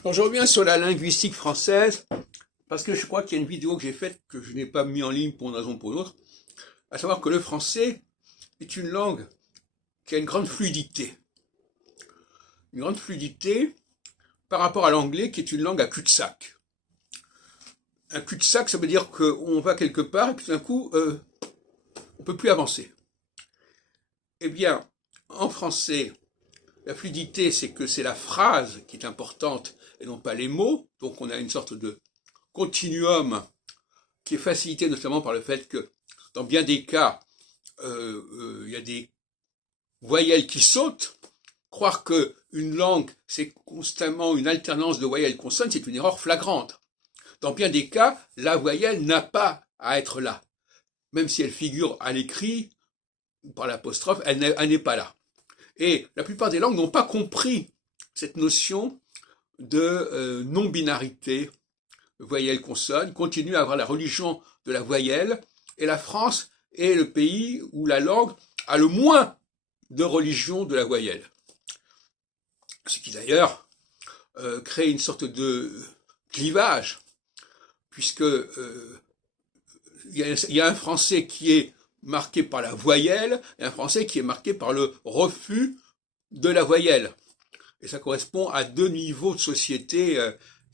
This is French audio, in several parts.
Alors, je reviens sur la linguistique française, parce que je crois qu'il y a une vidéo que j'ai faite que je n'ai pas mis en ligne pour une raison ou pour une autre, à savoir que le français est une langue qui a une grande fluidité. Une grande fluidité par rapport à l'anglais qui est une langue à cul-de-sac. Un cul-de-sac, ça veut dire qu'on va quelque part et puis tout d'un coup, on ne peut plus avancer. Eh bien, en français, la fluidité, c'est que c'est la phrase qui est importante et non pas les mots. Donc on a une sorte de continuum qui est facilité notamment par le fait que dans bien des cas, il y a des voyelles qui sautent. Croire qu'une langue, c'est constamment une alternance de voyelles-consonnes, c'est une erreur flagrante. Dans bien des cas, la voyelle n'a pas à être là. Même si elle figure à l'écrit, par l'apostrophe, elle n'est pas là. Et la plupart des langues n'ont pas compris cette notion de non-binarité voyelle-consonne, continuent à avoir la religion de la voyelle, et la France est le pays où la langue a le moins de religion de la voyelle. Ce qui d'ailleurs crée une sorte de clivage, puisque il y a un français qui est marqué par la voyelle et un français qui est marqué par le refus de la voyelle. Et ça correspond à deux niveaux de société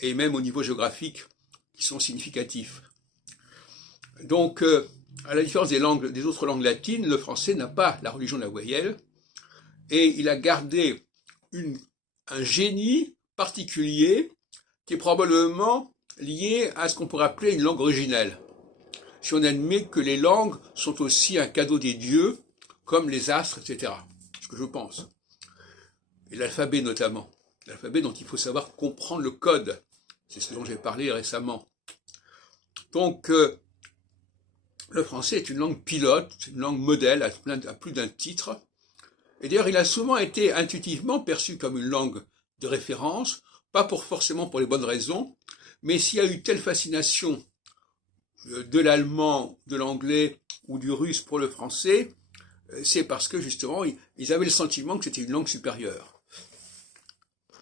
et même au niveau géographique qui sont significatifs. Donc, à la différence des autres langues latines, le français n'a pas la religion de la voyelle et il a gardé un génie particulier qui est probablement lié à ce qu'on pourrait appeler une langue originelle. Si on admet que les langues sont aussi un cadeau des dieux, comme les astres, etc. Ce que je pense. Et l'alphabet notamment. L'alphabet dont il faut savoir comprendre le code. C'est ce dont j'ai parlé récemment. Donc, le français est une langue pilote, une langue modèle à plus d'un titre. Et d'ailleurs, il a souvent été intuitivement perçu comme une langue de référence, pas forcément pour les bonnes raisons, mais s'il y a eu telle fascination de l'allemand, de l'anglais ou du russe pour le français, c'est parce que justement, ils avaient le sentiment que c'était une langue supérieure.